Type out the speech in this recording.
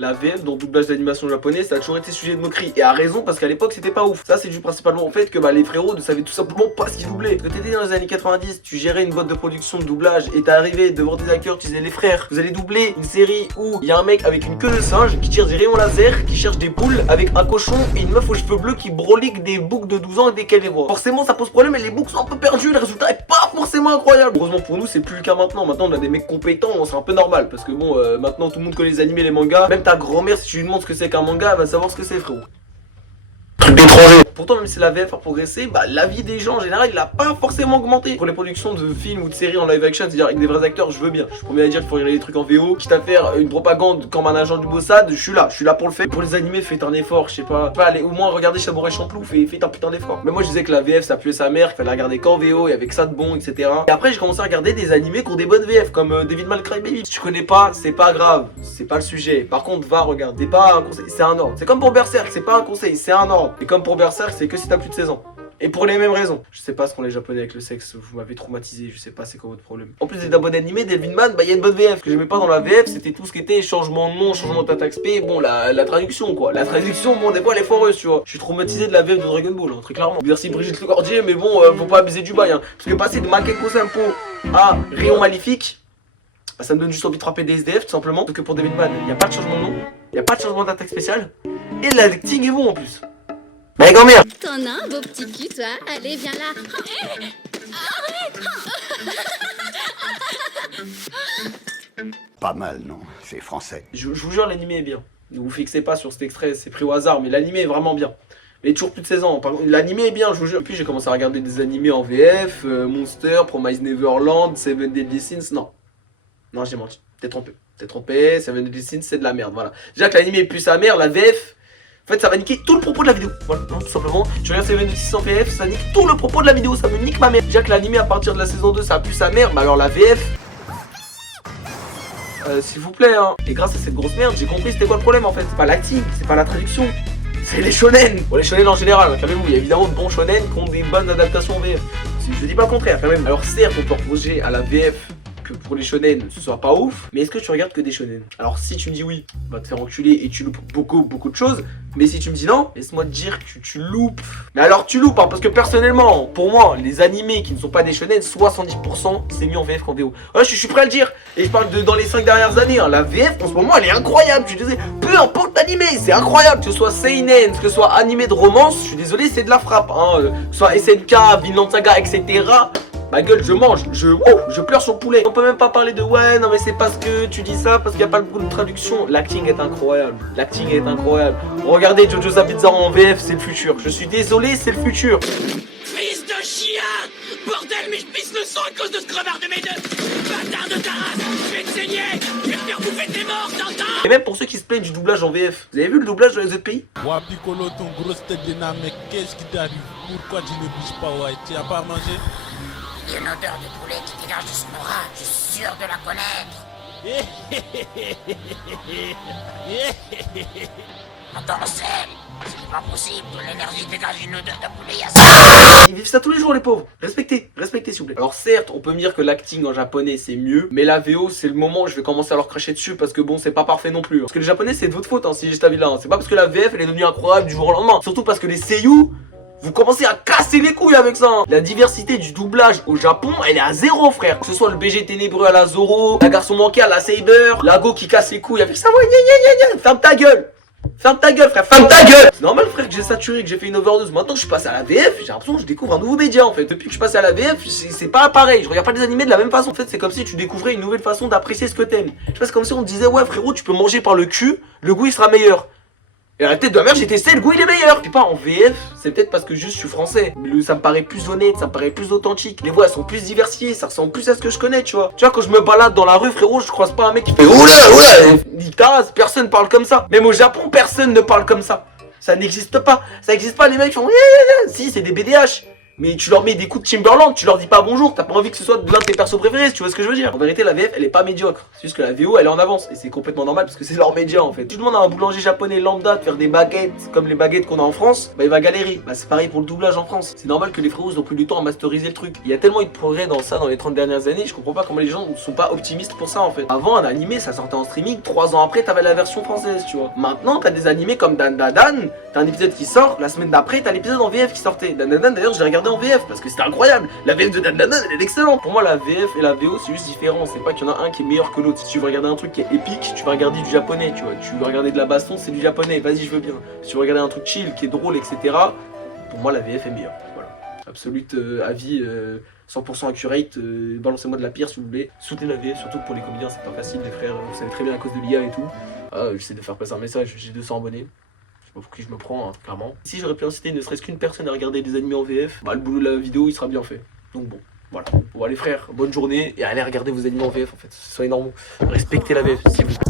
La VF dans le doublage d'animation japonais, ça a toujours été sujet de moquerie. Et à raison, parce qu'à l'époque, c'était pas ouf. Ça, c'est dû principalement au fait que les frérots ne savaient tout simplement pas ce qu'ils doublaient. Parce que t'étais dans les années 90, tu gérais une boîte de production de doublage et t'es arrivé devant des acteurs, tu disais les frères, vous allez doubler une série où il y a un mec avec une queue de singe qui tire des rayons laser, qui cherche des poules avec un cochon et une meuf aux cheveux bleus qui brolique des boucs de 12 ans et desquels les voit. Forcément, ça pose problème et les boucs sont un peu perdus, le résultat est pas forcément incroyable. Heureusement pour nous, c'est plus le cas maintenant. Maintenant, on a des mecs compétents, c'est un peu normal. Parce que bon, maintenant, tout le monde connaît les animés, les mangas. Même ta grand-mère, si tu lui demandes ce que c'est qu'un manga, elle va savoir ce que c'est, frérot. Truc d'étranger. Pourtant, même si la VF a progressé, la vie des gens en général, il a pas forcément augmenté. Pour les productions de films ou de séries en live action, c'est-à-dire avec des vrais acteurs, je veux bien. Je suis premier à dire qu'il faut regarder des trucs en VO. Quitte à faire une propagande comme un agent du Mossad, je suis là pour le faire. Pour les animés, faites un effort, je sais pas. Allez, au moins regardez Chameau et Champlou, faites un putain d'effort. Mais moi, je disais que la VF, ça puait sa mère, qu'il fallait regarder qu'en VO et avec ça de bon, etc. Et après, j'ai commencé à regarder des animés qui ont des bonnes VF, comme David Malcry Baby. Si tu connais pas, c'est pas grave, c'est pas le sujet. Par contre, va regarder. C'est pas un conseil, c'est un ordre. C'est comme pour Berserk, c'est pas un conseil, c'est un ordre. Et comme pour Berserk, c'est que si t'as plus de 16 ans. Et pour les mêmes raisons. Je sais pas ce qu'ont les japonais avec le sexe, vous m'avez traumatisé, je sais pas c'est quoi votre problème. En plus des abonnés animés, Devilman, il y a une bonne VF. Ce que j'aimais pas dans la VF, c'était tout ce qui était changement de nom, changement d'attaque XP, bon la traduction quoi. La traduction, bon des fois elle est foireuse, tu vois. Je suis traumatisé de la VF de Dragon Ball, très clairement. Merci Brigitte Lecordier, mais bon, faut pas abuser du bail, hein. Parce que passer de Makeko Senpo à Rayon Maléfique, ça me donne juste envie de frapper des SDF tout simplement. Sauf que pour Devilman, il n'y a pas de changement de nom, il n'y a pas de changement d'attaque spéciale, et l'acting est bon en plus. Mais grand-mère! T'en as un beau petit cul, toi. Allez, viens là. Pas mal, non? C'est français. Je vous jure, l'animé est bien. Ne vous fixez pas sur cet extrait, c'est pris au hasard, mais l'animé est vraiment bien. Mais toujours plus de 16 ans. L'animé est bien, je vous jure. Puis j'ai commencé à regarder des animés en VF, Monster, Promise Neverland, Seven Deadly Sins. Non, j'ai menti. T'es trompé. Seven Deadly Sins, c'est de la merde. Voilà. Déjà que l'animé est plus sa mère, la VF. En fait, ça va niquer tout le propos de la vidéo. Voilà, tout simplement. Tu regardes Seven Deadly Sins en VF, ça nique tout le propos de la vidéo. Ça me nique ma mère. Déjà que l'animé à partir de la saison 2, ça a plus sa mère. Mais alors la VF. S'il vous plaît, hein. Et grâce à cette grosse merde, j'ai compris c'était quoi le problème en fait. C'est pas l'acting, c'est pas la traduction. C'est les shonen. Bon, les shonen en général, hein, calmez-vous. Il y a évidemment de bons shonen qui ont des bonnes adaptations en VF. Je dis pas le contraire, quand même. Alors certes, on peut reprocher à la VF que pour les shonen ce soit pas ouf, mais est-ce que tu regardes que des shonen? Alors si tu me dis oui, va te faire enculer et tu loupes beaucoup de choses, mais si tu me dis non, laisse-moi te dire que tu loupes. Mais alors tu loupes, hein, parce que personnellement, pour moi, les animés qui ne sont pas des shonen, 70% c'est mieux en VF qu'en VO. Voilà, je suis prêt à le dire, et je parle de dans les 5 dernières années, hein. La VF en ce moment elle est incroyable, je suis désolé, peu importe l'animé, c'est incroyable, que ce soit seinen, que ce soit animé de romance, je suis désolé, c'est de la frappe, hein. Que ce soit SNK, Vinland Saga, etc. Ma gueule, je mange, je pleure sur le poulet. On peut même pas parler de ouais, non mais c'est parce que tu dis ça, parce qu'il n'y a pas beaucoup de traduction. L'acting est incroyable, l'acting est incroyable. Regardez Jojo's Bizarre en VF, c'est le futur. Je suis désolé, c'est le futur. Fils de chien! Bordel, mais je pisse le sang à cause de ce crevard de mes deux! Bâtard de ta race! Je vais te saigner! Je vais te faire bouffer tes morts, t'entends? Et même pour ceux qui se plaignent du doublage en VF, vous avez vu le doublage dans les autres pays? Ouah, Piccolo, ton grosse tête de nain, mais qu'est-ce qui t'arrive? Pourquoi tu ne bouges pas, ouais? Tu as pas à manger? Il y a une odeur de poulet qui dégage de son aura, je suis sûr de la connaître. Attends, Marcel, c'est pas possible que l'énergie dégage une odeur de poulet à ça. Ils vivent ça tous les jours les pauvres. Respectez s'il vous plaît. Alors certes, on peut me dire que l'acting en japonais c'est mieux, mais la VO c'est le moment où je vais commencer à leur cracher dessus parce que bon c'est pas parfait non plus. Parce que les japonais c'est de votre faute hein, si j'ai cet avis là. Hein. C'est pas parce que la VF elle est devenue incroyable du jour au lendemain. Surtout parce que les seiyuu, vous commencez à casser les couilles avec ça hein. La diversité du doublage au Japon, elle est à zéro frère. Que ce soit le BG ténébreux à la Zoro, la garçon manqué à la Saber, la Go qui casse les couilles avec ça, ouais, ferme ta gueule. Ferme ta gueule frère, ferme ta gueule. C'est normal frère que j'ai saturé, que j'ai fait une overdose. Maintenant que je passe à la VF, j'ai l'impression que je découvre un nouveau média en fait. Depuis que je passe à la VF, c'est pas pareil. Je regarde pas les animés de la même façon. En fait c'est comme si tu découvrais une nouvelle façon d'apprécier ce que t'aimes. Je sais pas, c'est comme si on te disait ouais frérot tu peux manger par le cul, le goût il sera meilleur. Et à la tête de la mère, j'ai testé, le goût il est meilleur. Je sais pas, en VF, c'est peut-être parce que juste je suis français. Mais ça me paraît plus honnête, ça me paraît plus authentique. Les voix elles sont plus diversifiées, ça ressemble plus à ce que je connais, tu vois. Tu vois, quand je me balade dans la rue, frérot, je croise pas un mec qui fait oula, nique ta race, personne parle comme ça. Même au Japon, personne ne parle comme ça. Ça n'existe pas. Ça n'existe pas, les mecs font si, c'est des BDH. Mais tu leur mets des coups de Timberland, tu leur dis pas bonjour, t'as pas envie que ce soit l'un de tes persos préférés, tu vois ce que je veux dire. En vérité, la VF, elle est pas médiocre. C'est juste que la VO, elle est en avance. Et c'est complètement normal parce que c'est leur média en fait. Tu demandes à un boulanger japonais lambda de faire des baguettes comme les baguettes qu'on a en France, bah il va galérer. Bah c'est pareil pour le doublage en France. C'est normal que les frérots n'ont plus du temps à masteriser le truc. Il y a tellement eu de progrès dans ça dans les 30 dernières années, je comprends pas comment les gens ne sont pas optimistes pour ça en fait. Avant, un animé, ça sortait en streaming, 3 ans après, t'avais la version française, tu vois. Maintenant, t'as des animés comme Dan Dan Dan, t'as un épisode qui sort, la semaine d'après, t'as l'épisode en VF qui sortait. Dan Dan Dan, d'ailleurs, je l'ai regardé en VF parce que c'était incroyable. La VF de Dan Dan Dan, elle est excellente. Pour moi, la VF et la VO, c'est juste différent. C'est pas qu'il y en a un qui est meilleur que l'autre. Si tu veux regarder un truc qui est épique, tu vas regarder du japonais, tu vois. Tu veux regarder de la baston, c'est du japonais. Vas-y, je veux bien. Si tu veux regarder un truc chill, qui est drôle, etc., pour moi, la VF est meilleure. Voilà. Absolute avis 100% accurate. Balancez-moi de la pierre si vous voulez. Soutenez la VF, surtout que pour les comédiens, c'est pas facile, les frères. Vous savez très bien à cause de l'IA et tout. J'essaie de faire passer un message. J'ai 200 abonnés. Je sais pas pour qui je me prends, hein, clairement. Si j'aurais pu inciter ne serait-ce qu'une personne à regarder des animés en VF, bah le boulot de la vidéo il sera bien fait. Donc bon, voilà. Bon allez frères, bonne journée et allez regarder vos animés en VF en fait, soyez normaux. Respectez la VF s'il vous plaît.